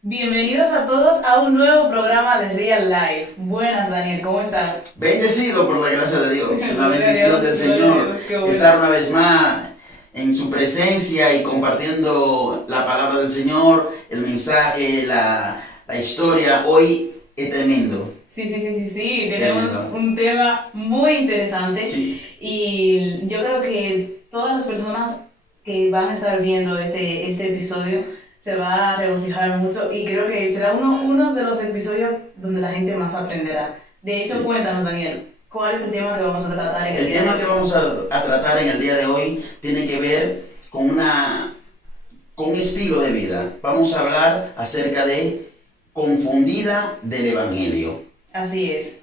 Bienvenidos a todos a un nuevo programa de Real Life. Buenas, Daniel, ¿cómo estás? Bendecido por la gracia de Dios, la bendición del Señor, estar una vez más en su presencia y compartiendo la palabra del Señor, el mensaje, la historia. Hoy es tremendo. Sí, tenemos un tema muy interesante y yo creo que todas las personas que van a estar viendo este episodio se va a regocijar mucho y creo que será uno de los episodios donde la gente más aprenderá. De hecho, cuéntanos, Daniel, ¿cuál es el tema que vamos a tratar en el día de hoy? El tema que vamos a tratar en el día de hoy tiene que ver con un estilo de vida. Vamos a hablar acerca de confundida del Evangelio. Así es,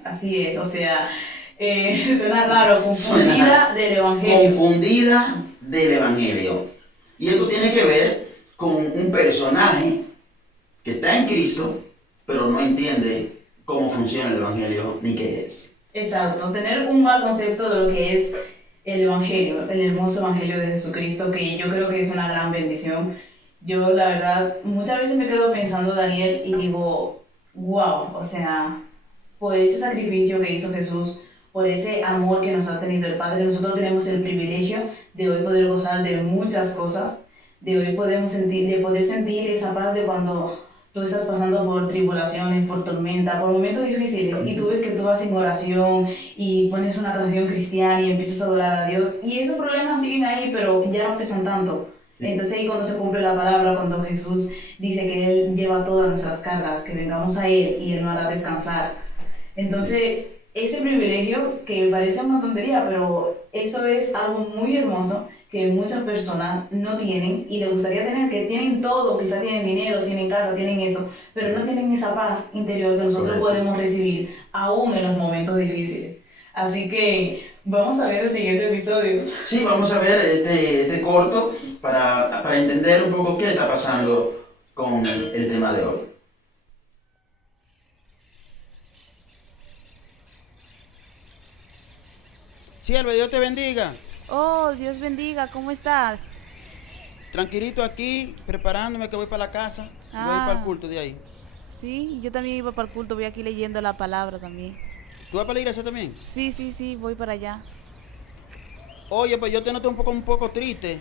o sea, suena raro, confundida del Evangelio. Confundida del Evangelio. Y esto tiene que ver con un personaje que está en Cristo, pero no entiende cómo funciona el Evangelio ni qué es. Exacto, tener un mal concepto de lo que es el Evangelio, el hermoso Evangelio de Jesucristo, que yo creo que es una gran bendición. Yo, la verdad, muchas veces me quedo pensando, Daniel, y digo, wow, o sea, por ese sacrificio que hizo Jesús, por ese amor que nos ha tenido el Padre, nosotros tenemos el privilegio de hoy poder gozar de muchas cosas, de hoy poder sentir esa paz de cuando tú estás pasando por tribulaciones, por tormenta, por momentos difíciles, y tú ves que tú vas en oración y pones una canción cristiana y empiezas a adorar a Dios, y esos problemas siguen ahí, pero ya no pesan tanto. Entonces ahí cuando se cumple la palabra, cuando Jesús dice que Él lleva todas nuestras cargas, que vengamos a Él y Él nos hará descansar. Entonces, ese privilegio que parece una tontería, pero eso es algo muy hermoso que muchas personas no tienen y les gustaría tener, que tienen todo, quizás tienen dinero, tienen casa, tienen esto, pero no tienen esa paz interior que nosotros podemos recibir aún en los momentos difíciles. Así que vamos a ver el siguiente episodio. Sí, vamos a ver este corto para entender un poco qué está pasando con el tema de hoy. Sierva, Dios te bendiga. Oh, Dios bendiga, ¿cómo estás? Tranquilito aquí, preparándome que voy para la casa. Voy a ir para el culto de ahí. Sí, yo también iba para el culto, voy aquí leyendo la palabra también. ¿Tú vas para la iglesia también? Sí, voy para allá. Oye, pues yo te noto un poco triste.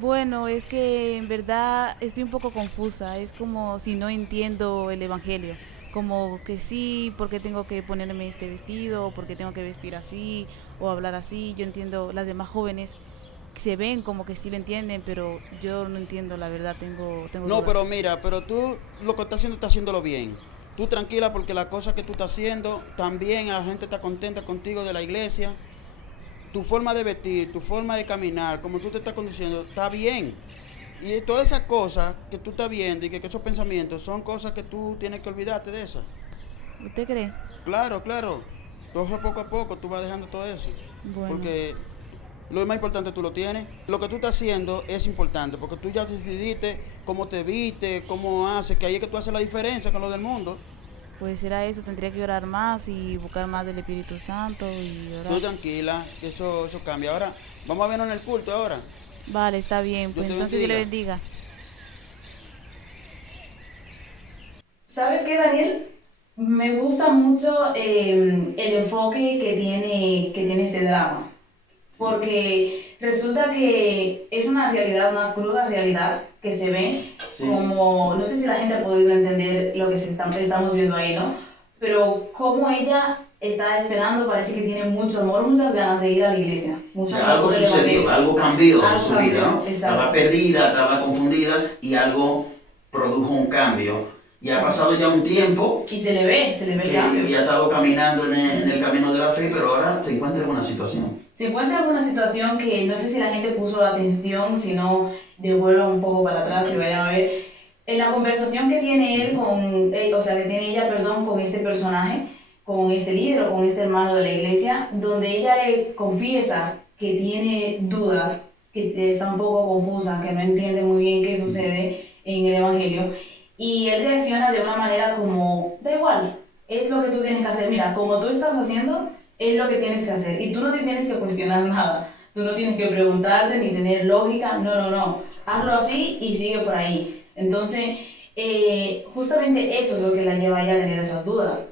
Bueno, es que en verdad estoy un poco confusa, es como si no entiendo el evangelio. Como que sí, porque tengo que ponerme este vestido, o porque tengo que vestir así, o hablar así. Yo entiendo, las demás jóvenes se ven como que sí lo entienden, pero yo no entiendo, la verdad, tengo No, dudas. pero mira, pero tú lo que estás haciéndolo bien. Tú tranquila porque las cosas que tú estás haciendo, también la gente está contenta contigo de la iglesia. Tu forma de vestir, tu forma de caminar, como tú te estás conduciendo, está bien. Y todas esas cosas que tú estás viendo y que esos pensamientos son cosas que tú tienes que olvidarte de esas. ¿Usted cree? Claro. Entonces poco a poco tú vas dejando todo eso. Bueno. Porque lo más importante tú lo tienes. Lo que tú estás haciendo es importante porque tú ya decidiste cómo te viste, cómo haces, que ahí es que tú haces la diferencia con lo del mundo. Pues será eso, tendría que orar más y buscar más del Espíritu Santo y orar. Tú tranquila, eso cambia. Ahora, vamos a vernos en el culto ahora. Vale, está bien, pues entonces Dios le bendiga. ¿Sabes qué, Daniel? Me gusta mucho el enfoque que tiene este drama, porque resulta que es una realidad, una cruda realidad que se ve como, no sé si la gente ha podido entender lo que estamos viendo ahí, ¿no? Pero como ella está esperando, parece que tiene mucho amor, muchas ganas de ir a la iglesia. Algo sucedió, algo cambió en su vida, ¿no? Exacto. Estaba perdida, estaba confundida y algo produjo un cambio. Y ha pasado ya un tiempo. Y se le ve el cambio. Y ha estado caminando en el camino de la fe, pero ahora se encuentra en una situación. Se encuentra en una situación que no sé si la gente puso atención, si no, devuelva un poco para atrás y vayan a ver. En la conversación que tiene él que tiene ella, con este personaje, con este líder o con este hermano de la iglesia, donde ella le confiesa que tiene dudas, que está un poco confusa, que no entiende muy bien qué sucede en el evangelio. Y él reacciona de una manera como, da igual, es lo que tú tienes que hacer. Mira, como tú estás haciendo, es lo que tienes que hacer. Y tú no te tienes que cuestionar nada. Tú no tienes que preguntarte ni tener lógica, no. Hazlo así y sigue por ahí. Entonces, justamente eso es lo que la lleva a ella a tener esas dudas,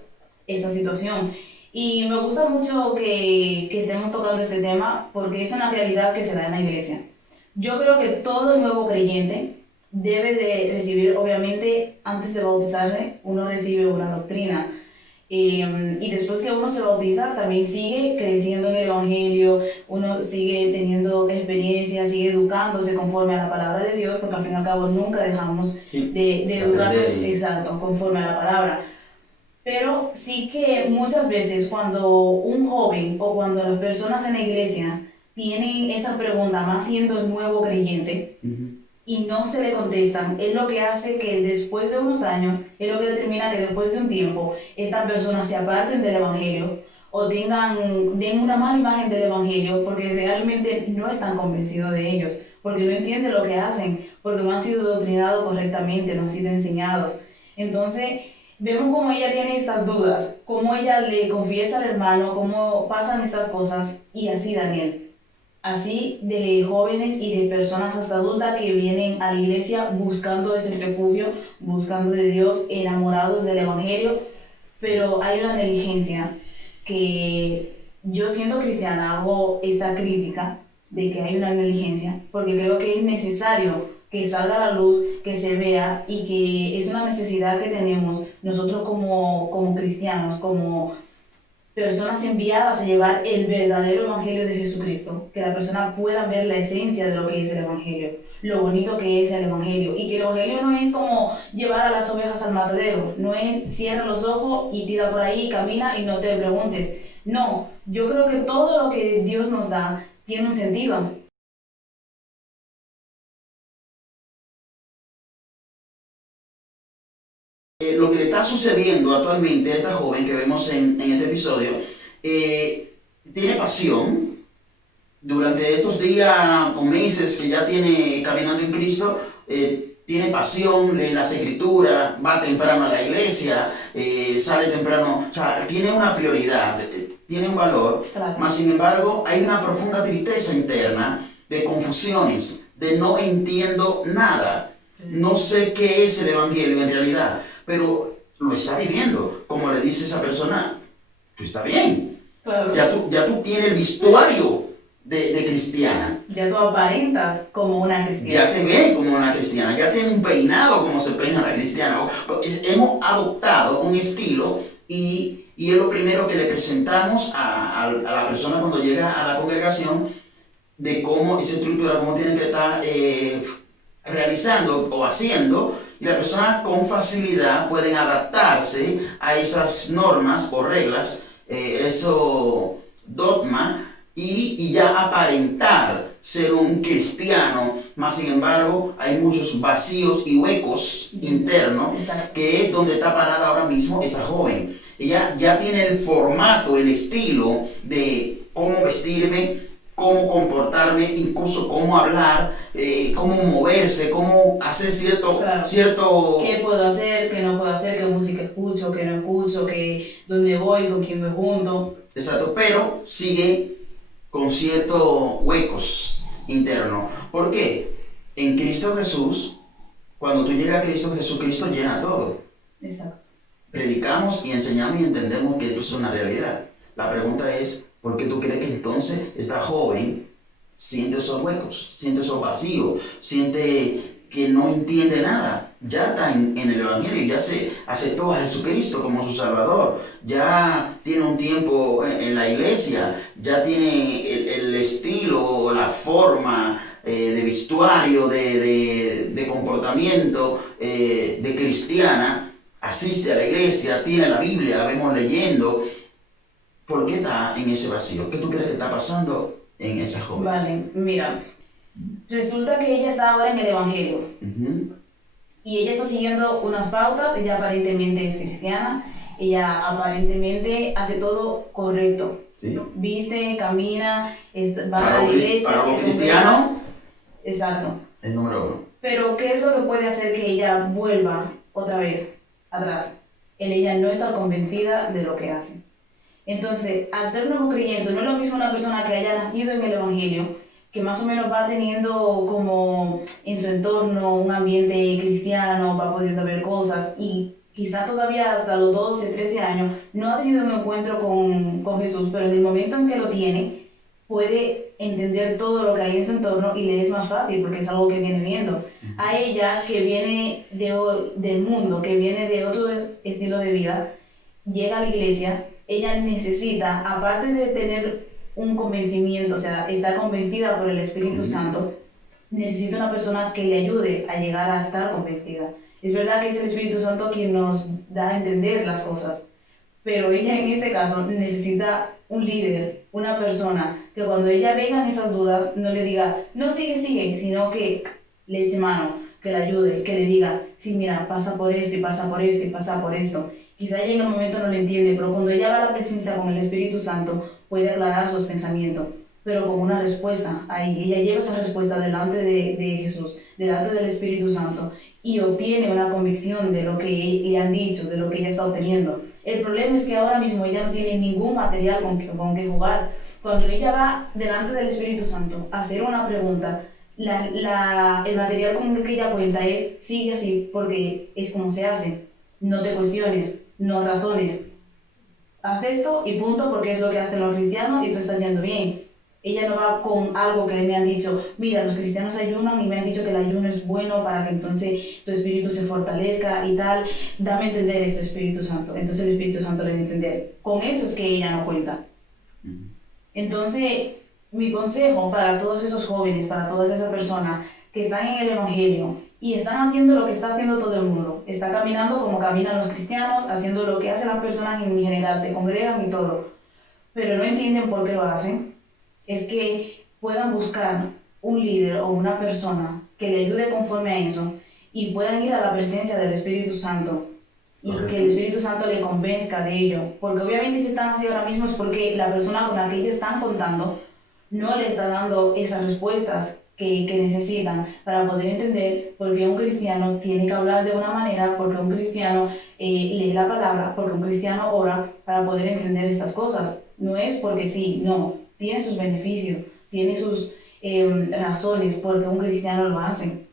esa situación. Y me gusta mucho que estemos tocando este tema porque es una realidad que se da en la iglesia. Yo creo que todo nuevo creyente debe de recibir, obviamente, antes de bautizarse, uno recibe una doctrina. Y después que uno se bautiza, también sigue creciendo en el Evangelio, uno sigue teniendo experiencia, sigue educándose conforme a la palabra de Dios, porque al fin y al cabo nunca dejamos de educarnos, exacto, conforme a la palabra. Pero sí que muchas veces cuando un joven o cuando las personas en la iglesia tienen esa pregunta, más siendo nuevo creyente, y no se le contestan, es lo que hace que después de unos años, es lo que determina que después de un tiempo, estas personas se aparten del Evangelio o den una mala imagen del Evangelio porque realmente no están convencidos de ellos, porque no entienden lo que hacen, porque no han sido doctrinados correctamente, no han sido enseñados. Entonces, vemos cómo ella tiene estas dudas, cómo ella le confiesa al hermano, cómo pasan estas cosas, y así Daniel. Así de jóvenes y de personas hasta adultas que vienen a la iglesia buscando ese refugio, buscando de Dios, enamorados del Evangelio, pero hay una negligencia que yo siendo cristiana hago esta crítica de que hay una negligencia, porque creo que es necesario que salga a la luz, que se vea, y que es una necesidad que tenemos nosotros como cristianos, como personas enviadas a llevar el verdadero evangelio de Jesucristo, que la persona pueda ver la esencia de lo que es el evangelio, lo bonito que es el evangelio, y que el evangelio no es como llevar a las ovejas al matadero, no es cierra los ojos y tira por ahí, camina y no te preguntes. No, yo creo que todo lo que Dios nos da tiene un sentido. Lo que le está sucediendo actualmente a esta joven que vemos en este episodio, tiene pasión. Durante estos días o meses que ya tiene caminando en Cristo, tiene pasión, lee las escrituras, va temprano a la iglesia, sale temprano, o sea, tiene una prioridad, tiene un valor, Claro. mas sin embargo hay una profunda tristeza interna de confusiones, de no entiendo nada, no sé qué es el evangelio en realidad, pero lo está viviendo, como le dice esa persona, tú está bien, Claro. ya tú tienes el vestuario de cristiana. Ya tú aparentas como una cristiana. Ya te ves como una cristiana, ya tienes un peinado como se peina la cristiana. Hemos adoptado un estilo y es lo primero que le presentamos a la persona cuando llega a la congregación, de cómo esa estructura, cómo tiene que estar realizando o haciendo, y la persona con facilidad pueden adaptarse a esas normas o reglas, esos dogmas, y ya aparentar ser un cristiano, más sin embargo hay muchos vacíos y huecos internos. Exacto. Que es donde está parada ahora mismo esa joven. Ella ya tiene el formato, el estilo de cómo vestirme, cómo comportarme, incluso cómo hablar, cómo moverse, cómo hacer cierto... ¿Qué puedo hacer? ¿Qué no puedo hacer? ¿Qué música escucho? ¿Qué no escucho? ¿Dónde voy? ¿Con quién me junto? Exacto, pero sigue con ciertos huecos internos. ¿Por qué? En Cristo Jesús, cuando tú llegas a Cristo Jesús, Cristo llena todo. Exacto. Predicamos y enseñamos y entendemos que eso es una realidad. La pregunta es, ¿por qué tú crees que entonces esta joven siente esos huecos, siente esos vacíos, siente que no entiende nada? Ya está en el Evangelio, ya se aceptó a Jesucristo como su Salvador, ya tiene un tiempo en la iglesia, ya tiene el estilo, la forma de vestuario, de comportamiento de cristiana, asiste a la iglesia, tiene la Biblia, la vemos leyendo. ¿Por qué está en ese vacío? ¿Qué tú crees que está pasando en esa joven? Vale, mira, resulta que ella está ahora en el Evangelio. Y ella está siguiendo unas pautas, ella aparentemente es cristiana, ella aparentemente hace todo correcto. ¿Sí? Viste, camina, va a la iglesia. Para un se cristiano, congrega. Exacto. el número uno. Pero ¿qué es lo que puede hacer que ella vuelva otra vez atrás? Ella no está convencida de lo que hace. Entonces, al ser nuevo creyente, no es lo mismo una persona que haya nacido en el Evangelio, que más o menos va teniendo como en su entorno un ambiente cristiano, va pudiendo ver cosas y quizá todavía hasta los 12, 13 años no ha tenido un encuentro con Jesús, pero en el momento en que lo tiene, puede entender todo lo que hay en su entorno y le es más fácil porque es algo que viene viendo. A ella, que viene del mundo, que viene de otro estilo de vida, llega a la iglesia, ella necesita, aparte de tener un convencimiento, o sea, estar convencida por el Espíritu Santo, necesita una persona que le ayude a llegar a estar convencida. Es verdad que es el Espíritu Santo quien nos da a entender las cosas, pero ella en este caso necesita un líder, una persona que cuando ella vengan esas dudas no le diga, no, sigue, sino que le eche mano, que la ayude, que le diga, sí, mira, pasa por esto y pasa por esto y pasa por esto. Quizá ella en el momento no lo entiende, pero cuando ella va a la presencia con el Espíritu Santo puede aclarar sus pensamientos, pero con una respuesta ahí. Ella lleva esa respuesta delante de Jesús, delante del Espíritu Santo, y obtiene una convicción de lo que le han dicho, de lo que ella está obteniendo. El problema es que ahora mismo ella no tiene ningún material con que jugar. Cuando ella va delante del Espíritu Santo a hacer una pregunta, el material con el que ella cuenta es, sigue así porque es como se hace. No te cuestiones, no razones. Haz esto y punto porque es lo que hacen los cristianos y tú estás yendo bien. Ella no va con algo que me han dicho, mira, los cristianos ayunan y me han dicho que el ayuno es bueno para que entonces tu espíritu se fortalezca y tal. Dame a entender esto, Espíritu Santo. Entonces el Espíritu Santo le da a entender. Con eso es que ella no cuenta. Entonces, mi consejo para todos esos jóvenes, para todas esas personas que están en el Evangelio y están haciendo lo que está haciendo todo el mundo, están caminando como caminan los cristianos, haciendo lo que hacen las personas en general, se congregan y todo, pero no entienden por qué lo hacen, es que puedan buscar un líder o una persona que le ayude conforme a eso y puedan ir a la presencia del Espíritu Santo y que el Espíritu Santo le convenzca de ello, porque obviamente si están así ahora mismo es porque la persona con la que ellos están contando no le está dando esas respuestas que necesitan para poder entender por qué un cristiano tiene que hablar de una manera, por qué un cristiano lee la palabra, por qué un cristiano ora para poder entender estas cosas. No es porque sí, no, tiene sus beneficios, tiene sus razones por qué un cristiano lo hace.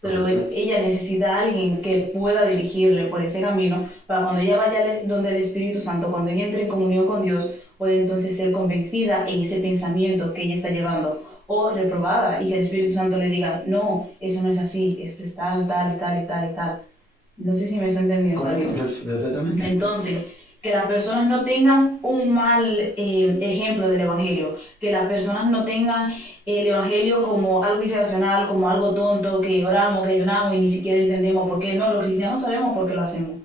Pero ella necesita a alguien que pueda dirigirle por ese camino para cuando ella vaya donde el Espíritu Santo, cuando ella entre en comunión con Dios, puede entonces ser convencida en ese pensamiento que ella está llevando o reprobada y que el Espíritu Santo le diga, no, eso no es así, esto es tal, tal y tal y tal y tal. No sé si me está entendiendo. Correcto, perfectamente. Entonces, que las personas no tengan un mal ejemplo del Evangelio, que las personas no tengan el Evangelio como algo irracional, como algo tonto, que oramos, que ayunamos y ni siquiera entendemos por qué. No, los cristianos sabemos por qué lo hacemos.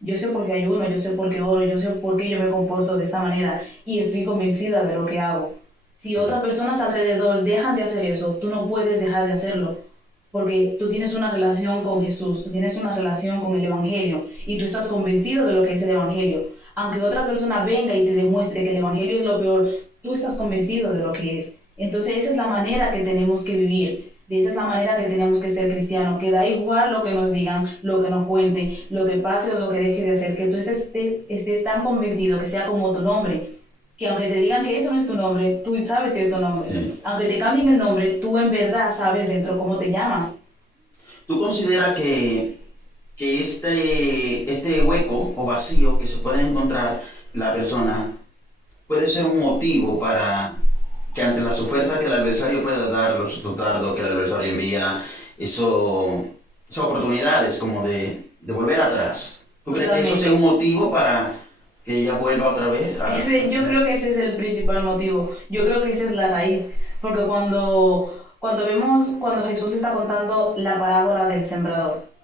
Yo sé por qué ayuno, yo sé por qué oro, yo sé por qué yo me comporto de esta manera y estoy convencida de lo que hago. Si otras personas alrededor dejan de hacer eso, tú no puedes dejar de hacerlo. Porque tú tienes una relación con Jesús, tú tienes una relación con el Evangelio y tú estás convencido de lo que es el Evangelio. Aunque otra persona venga y te demuestre que el Evangelio es lo peor, tú estás convencido de lo que es. Entonces esa es la manera que tenemos que vivir, esa es la manera que tenemos que ser cristianos, que da igual lo que nos digan, lo que nos cuenten, lo que pase o lo que deje de hacer, que tú estés tan convencido que sea como tu nombre, que aunque te digan que eso no es tu nombre, tú sabes que es tu nombre. Sí. Aunque te cambien el nombre, tú en verdad sabes dentro cómo te llamas. ¿Tú consideras que este hueco o vacío que se puede encontrar la persona puede ser un motivo para que ante las ofertas que el adversario pueda dar, los resultados que el adversario envía, esas oportunidades como de volver atrás? ¿Tú crees que eso sea un motivo para que ella vuelva otra vez? Yo creo que ese es el principal motivo. Yo creo que esa es la raíz. Porque cuando Jesús está contando la parábola del sembrador,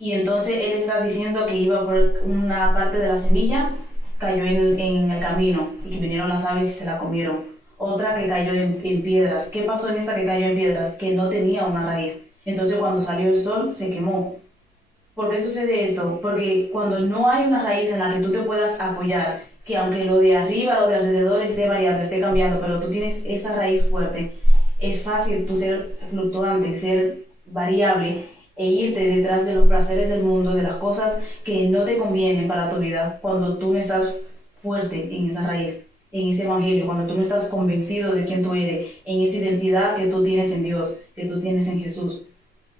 y entonces él está diciendo que iba por una parte de la semilla, cayó en el camino, y que vinieron las aves y se la comieron. Otra que cayó en piedras. ¿Qué pasó en esta que cayó en piedras? Que no tenía una raíz. Entonces cuando salió el sol se quemó. ¿Por qué sucede esto? Porque cuando no hay una raíz en la que tú te puedas apoyar, que aunque lo de arriba o de alrededor esté variable, esté cambiando, pero tú tienes esa raíz fuerte, es fácil tú ser fluctuante, ser variable e irte detrás de los placeres del mundo, de las cosas que no te convienen para tu vida, cuando tú no estás fuerte en esa raíz, en ese evangelio, cuando tú no estás convencido de quién tú eres, en esa identidad que tú tienes en Dios, que tú tienes en Jesús.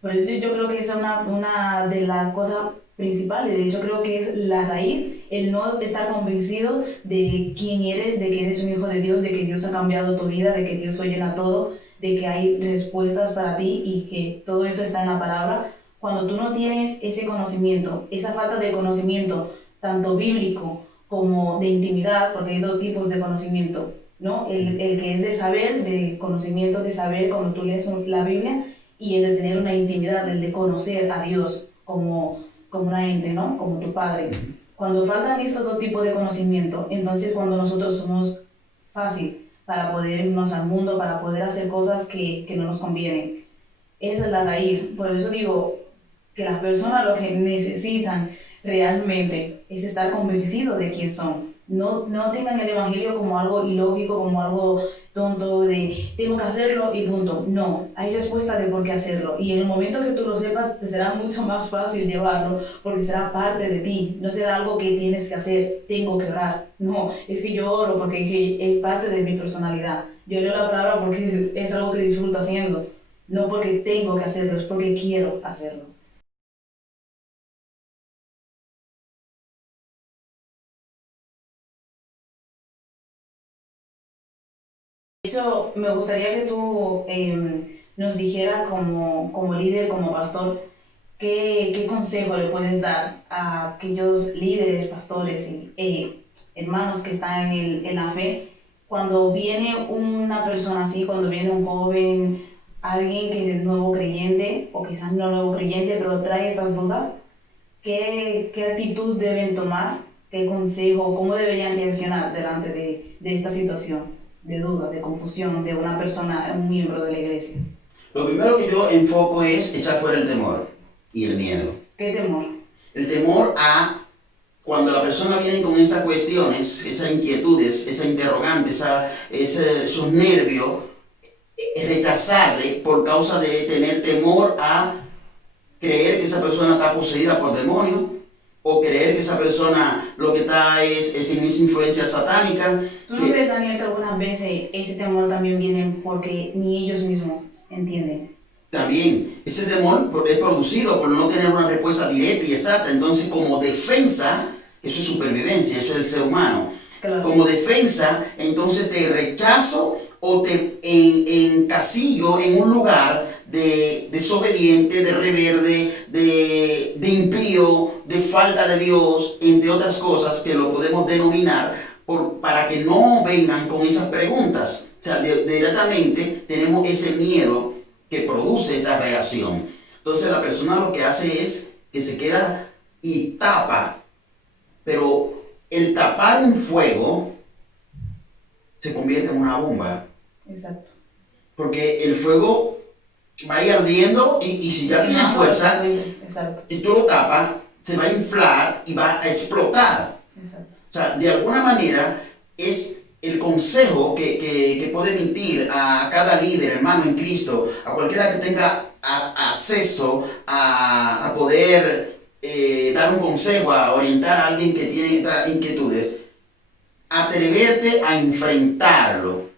Por eso yo creo que esa es una de las cosas principales. De hecho, creo que es la raíz, el no estar convencido de quién eres, de que eres un hijo de Dios, de que Dios ha cambiado tu vida, de que Dios lo llena todo, de que hay respuestas para ti y que todo eso está en la palabra. Cuando tú no tienes ese conocimiento, esa falta de conocimiento, tanto bíblico como de intimidad, porque hay dos tipos de conocimiento, ¿no? El que es de saber, de conocimiento, de saber cuando tú lees la Biblia, y el de tener una intimidad, el de conocer a Dios como una ente, ¿no? Como tu Padre. Cuando faltan estos dos tipos de conocimiento, entonces cuando nosotros somos fácil para poder irnos al mundo, para poder hacer cosas que no nos convienen. Esa es la raíz. Por eso digo que las personas lo que necesitan realmente es estar convencidos de quién son. No tengan el evangelio como algo ilógico, como algo tonto de tengo que hacerlo y punto. No, hay respuesta de por qué hacerlo. Y en el momento que tú lo sepas, te será mucho más fácil llevarlo porque será parte de ti. No será algo que tienes que hacer, tengo que orar. No, es que yo oro porque es parte de mi personalidad. Yo leo la palabra porque es algo que disfruto haciendo. No porque tengo que hacerlo, es porque quiero hacerlo. Eso me gustaría que tú nos dijeras como líder, como pastor, qué consejo le puedes dar a aquellos líderes, pastores y hermanos que están en la fe, cuando viene una persona así, cuando viene un joven, alguien que es nuevo creyente, o quizás no nuevo creyente, pero trae estas dudas, qué actitud deben tomar, qué consejo, cómo deberían reaccionar delante de esta situación de duda, de confusión de una persona, un miembro de la iglesia? Lo primero que yo enfoco es echar fuera el temor y el miedo. ¿Qué temor? El temor a cuando la persona viene con esas cuestiones, esas inquietudes, esa interrogante, esos nervios, rechazarle por causa de tener temor a creer que esa persona está poseída por demonios, o creer que esa persona lo que está es en esa influencia satánica. ¿Tú no crees, Daniel, que algunas veces ese temor también viene porque ni ellos mismos entienden? También, ese temor es producido por no tener una respuesta directa y exacta. Entonces, como defensa, eso es supervivencia, eso es el ser humano. Claro. Como defensa, entonces te rechazo o te encasillo en un lugar de desobediente, de rebelde, de impío, de falta de Dios, entre otras cosas que lo podemos denominar, para que no vengan con esas preguntas. O sea, directamente tenemos ese miedo que produce esta reacción. Entonces la persona lo que hace es que se queda y tapa, pero el tapar un fuego se convierte en una bomba. Exacto. Porque el fuego va a ir ardiendo y si ya tiene fuerza, exacto, y tú lo tapas, se va a inflar y va a explotar. Exacto. O sea, de alguna manera es el consejo que puede emitir a cada líder, hermano en Cristo, a cualquiera que tenga acceso a poder dar un consejo, a orientar a alguien que tiene estas inquietudes, atreverte a enfrentarlo,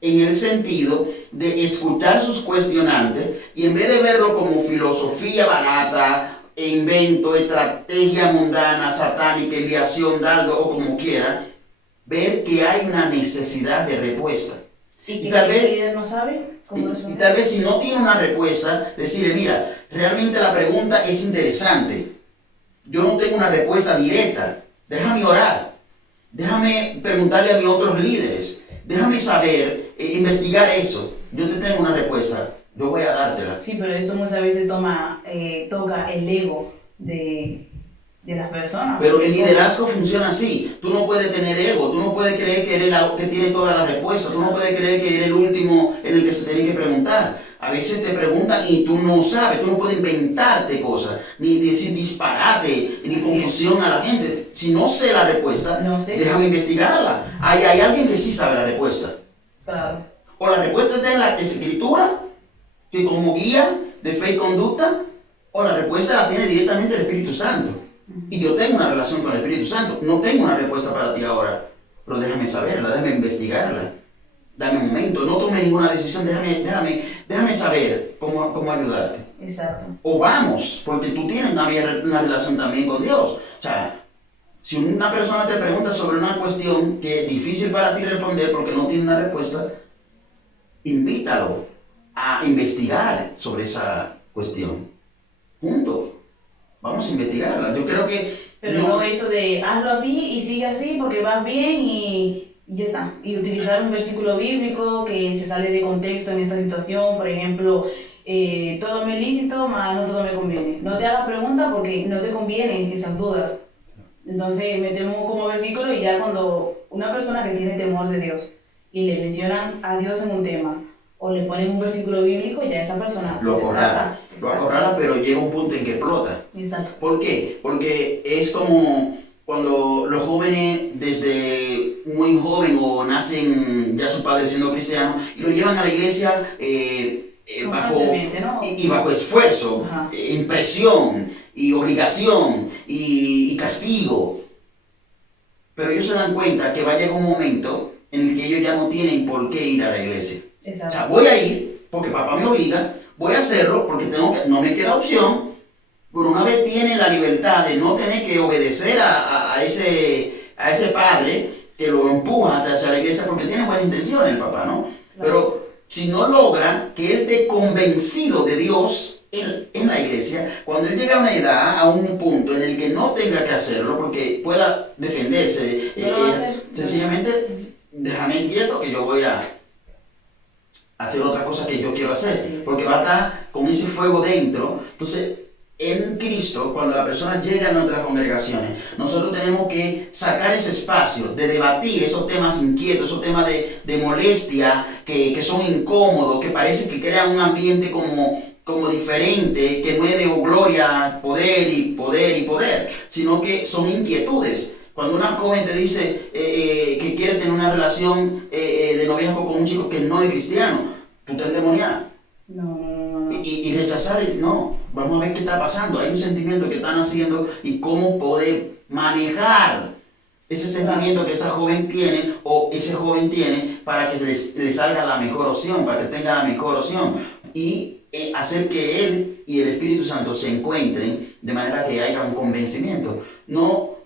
en el sentido de escuchar sus cuestionantes y en vez de verlo como filosofía barata, invento, estrategia mundana, satánica, enviación, dardo o como quiera, ver que hay una necesidad de respuesta. ¿Y que el líder no sabe cómo responder? Y tal vez si no tiene una respuesta, decirle, mira, realmente la pregunta es interesante. Yo no tengo una respuesta directa. Déjame orar. Déjame preguntarle a mis otros líderes. Déjame saber, investigar eso. Yo te tengo una respuesta. Yo voy a dártela. Sí, pero eso muchas veces toca el ego de las personas. Pero el liderazgo funciona así. Tú no puedes tener ego. Tú no puedes creer que eres que tiene todas las respuestas. Tú no puedes creer que eres el último en el que se tiene que preguntar. A veces te preguntan y tú no sabes. Tú no puedes inventarte cosas. Ni decir disparate, ni confusión a la gente. Si no sé la respuesta, déjame investigarla. Hay alguien que sí sabe la respuesta. Claro. O la respuesta está en la escritura, que como guía de fe y conducta, o la respuesta la tiene directamente el Espíritu Santo. Y yo tengo una relación con el Espíritu Santo. No tengo una respuesta para ti ahora, pero déjame saberla, déjame investigarla. Dame un momento, no tome ninguna decisión, déjame saber cómo ayudarte. Exacto. O vamos, porque tú tienes una relación también con Dios. O sea, si una persona te pregunta sobre una cuestión que es difícil para ti responder porque no tiene una respuesta, invítalo a investigar sobre esa cuestión. Juntos, vamos a investigarla. Yo creo que... Pero no eso de hazlo así y sigue así porque vas bien y ya está. Y utilizar un versículo bíblico que se sale de contexto en esta situación, por ejemplo, todo me es lícito, mas no todo me conviene. No te hagas preguntas porque no te convienen esas dudas. Entonces metemos como versículo y ya cuando una persona que tiene temor de Dios y le mencionan a Dios en un tema o le ponen un versículo bíblico, ya esa persona lo acorrala. Lo acorrala, pero llega un punto en que explota. Exacto. ¿Por qué? Porque es como cuando los jóvenes desde muy joven o nacen ya sus padres siendo cristianos y lo llevan a la iglesia ¿no? y bajo esfuerzo, impresión y obligación y castigo. Pero ellos se dan cuenta que va a llegar un momento en el que ellos ya no tienen por qué ir a la iglesia. Exacto. O sea, voy a ir porque papá me obliga, voy a hacerlo porque no me queda opción. Pero una vez tienen la libertad de no tener que obedecer a ese padre que lo empuja hacia la iglesia porque tiene buena intención el papá, ¿no? Claro. Pero si no logra que él esté convencido de Dios en la iglesia, cuando él llega a una edad, a un punto en el que no tenga que hacerlo porque pueda defenderse, sencillamente déjame quieto que yo voy a hacer otra cosa que yo quiero hacer, porque va a estar con ese fuego dentro. Entonces, en Cristo, cuando la persona llega a nuestras congregaciones, nosotros tenemos que sacar ese espacio de debatir esos temas inquietos, esos temas de molestia que son incómodos, que parece que crean un ambiente como diferente, que no es de gloria, poder y poder y poder, sino que son inquietudes. Cuando una joven te dice que quiere tener una relación de noviazgo con un chico que no es cristiano, tú te endemonias. No. Y rechazar, no, vamos a ver qué está pasando. Hay un sentimiento que están haciendo y cómo poder manejar ese sentimiento que esa joven tiene o ese joven tiene para que le salga la mejor opción, para que tenga la mejor opción. Y hacer que él y el Espíritu Santo se encuentren de manera que haya un convencimiento. No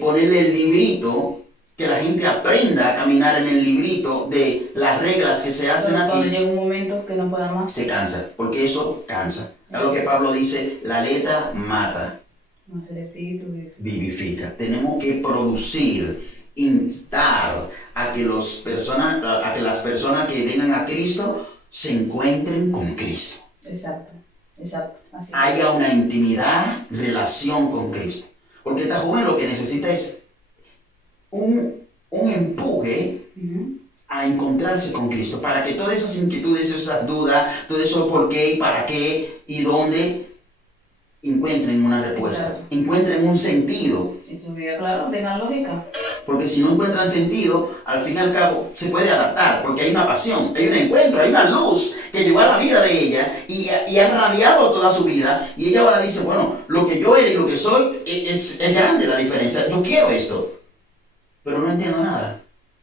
ponerle el librito, que la gente aprenda a caminar en el librito de las reglas que se hacen aquí. Cuando llega un momento que no pueda más. Se cansa, porque eso cansa. Es lo que Pablo dice, la letra mata. Más el Espíritu vivifica. Tenemos que producir, instar a que las personas que vengan a Cristo se encuentren con Cristo. Exacto. Así haya una intimidad, relación con Cristo. Porque esta joven lo que necesita es un empuje a encontrarse con Cristo, para que todas esas inquietudes, esas dudas, todo eso por qué y para qué y dónde, encuentren una respuesta. Exacto. Encuentren un sentido. En su vida, claro, tengan lógica. Porque si no encuentran sentido, al fin y al cabo se puede adaptar, porque hay una pasión, hay un encuentro, hay una luz que llegó a la vida de ella y ha radiado toda su vida, y ella ahora dice, bueno, lo que yo era y lo que soy es grande la diferencia, yo quiero esto, pero no entiendo nada.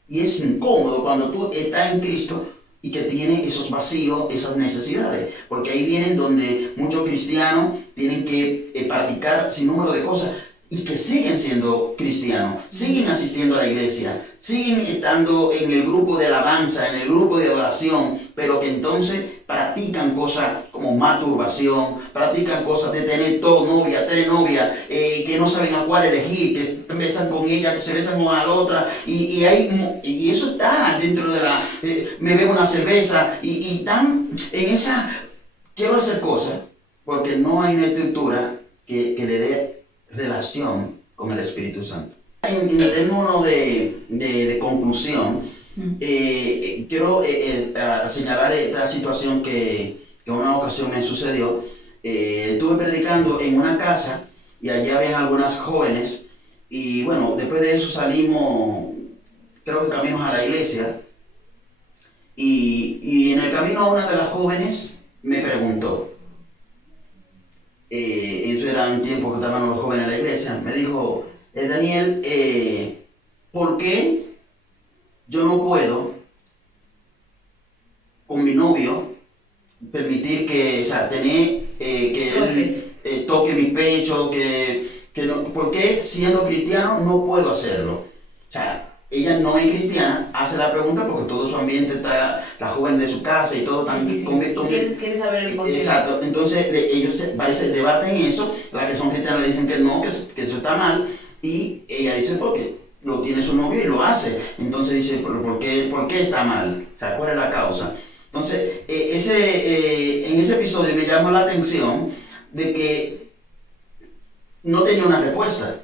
Y es incómodo cuando tú estás en Cristo y que tiene esos vacíos, esas necesidades, porque ahí vienen donde muchos cristianos tienen que practicar sin número de cosas, y que siguen siendo cristianos, siguen asistiendo a la iglesia, siguen estando en el grupo de alabanza, en el grupo de adoración, pero que entonces practican cosas como masturbación, practican cosas de tener novia, que no saben a cuál elegir, que besan con ella, que se besan con la otra, y eso está dentro de me bebo una cerveza, y están en esa, quiero hacer cosas, porque no hay una estructura que le dé relación con el Espíritu Santo. En términos de conclusión, quiero señalar esta situación que en una ocasión me sucedió. Estuve predicando en una casa y allí había algunas jóvenes, y bueno, después de eso salimos, creo que caminos a la iglesia, y en el camino una de las jóvenes me preguntó, eso era un tiempo que estaban los jóvenes en la iglesia, iglesia, me dijo, Daniel, ¿por qué yo no puedo con mi novio permitir que, o sea, tener, que él toque mi pecho, que no, ¿por qué siendo cristiano no puedo hacerlo? O sea, ella no es cristiana, hace la pregunta porque todo su ambiente está, la joven de su casa y todo tan ¿Quieres saber el porqué? Exacto, entonces ellos se debaten eso, las que son cristianas le dicen que no, que eso está mal, y ella dice porque lo tiene su novio y lo hace. Entonces dice, ¿por qué está mal? O sea, ¿cuál es la causa? Entonces, en ese episodio me llamó la atención de que no tenía una respuesta.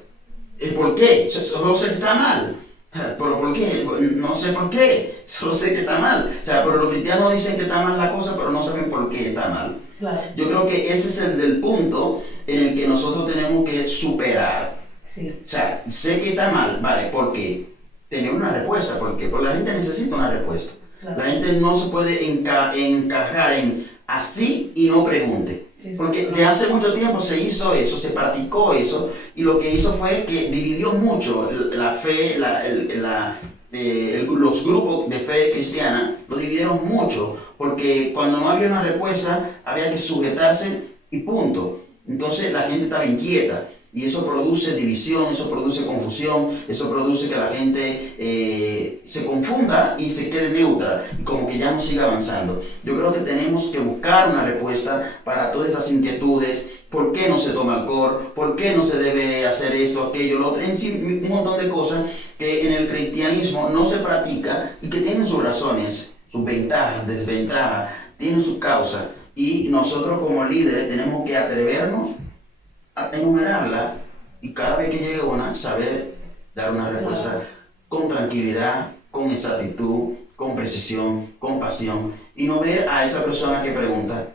¿Por qué? Solo sé que está mal. ¿Pero por qué? No sé por qué. Solo sé que está mal. O sea, pero los cristianos dicen que está mal la cosa, pero no saben por qué está mal. Claro. Yo creo que ese es el punto en el que nosotros tenemos que superar. Sí. O sea, sé que está mal, ¿vale? ¿Por qué? Tener una respuesta, ¿por qué? Porque la gente necesita una respuesta. Claro. La gente no se puede encajar en así y no pregunte. Porque de hace mucho tiempo se hizo eso, se practicó eso, y lo que hizo fue que dividió mucho la fe, los grupos de fe cristiana, lo dividieron mucho, porque cuando no había una respuesta había que sujetarse y punto. Entonces la gente estaba inquieta. Y eso produce división, eso produce confusión, eso produce que la gente se confunda y se quede neutra, y como que ya no siga avanzando. Yo creo que tenemos que buscar una respuesta para todas esas inquietudes. ¿Por qué no se toma alcohol? ¿Por qué no se debe hacer esto, aquello, lo otro? En sí, un montón de cosas que en el cristianismo no se practica y que tienen sus razones, sus ventajas, desventajas, tienen sus causas. Y nosotros como líderes tenemos que atrevernos a enumerarla, y cada vez que llegue una, saber dar una respuesta con tranquilidad, con exactitud, con precisión, con pasión, y no ver a esa persona que pregunta,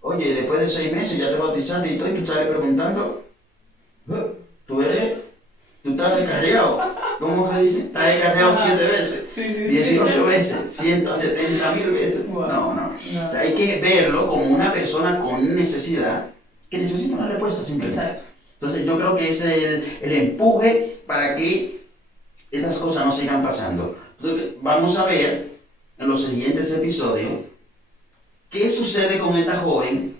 oye, después de 6 meses ya te bautizaste y tú estás preguntando, tú estás descarriado, ¿cómo se dice? Estás descarriado 7 veces, 18 veces, 170,000 veces, no. O sea, hay que verlo como una persona con necesidad, que necesita una respuesta simplemente. Exacto. Entonces yo creo que ese es el empuje para que estas cosas no sigan pasando. Entonces, vamos a ver en los siguientes episodios qué sucede con esta joven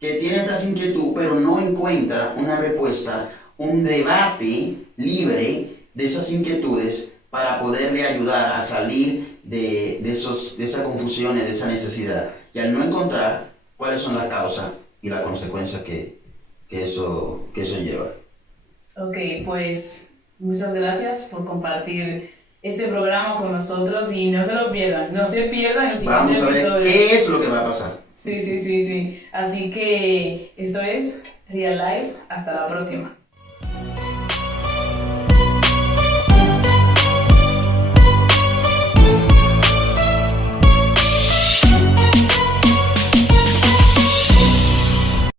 que tiene estas inquietudes pero no encuentra una respuesta, un debate libre de esas inquietudes para poderle ayudar a salir de esa confusión y de esa necesidad. Y al no encontrar cuáles son las causas y la consecuencia que eso lleva. Ok, pues muchas gracias por compartir este programa con nosotros y no se lo pierdan, no se pierdan el siguiente episodio. Vamos a ver qué es lo que va a pasar. Sí. Así que esto es Real Life, hasta la próxima.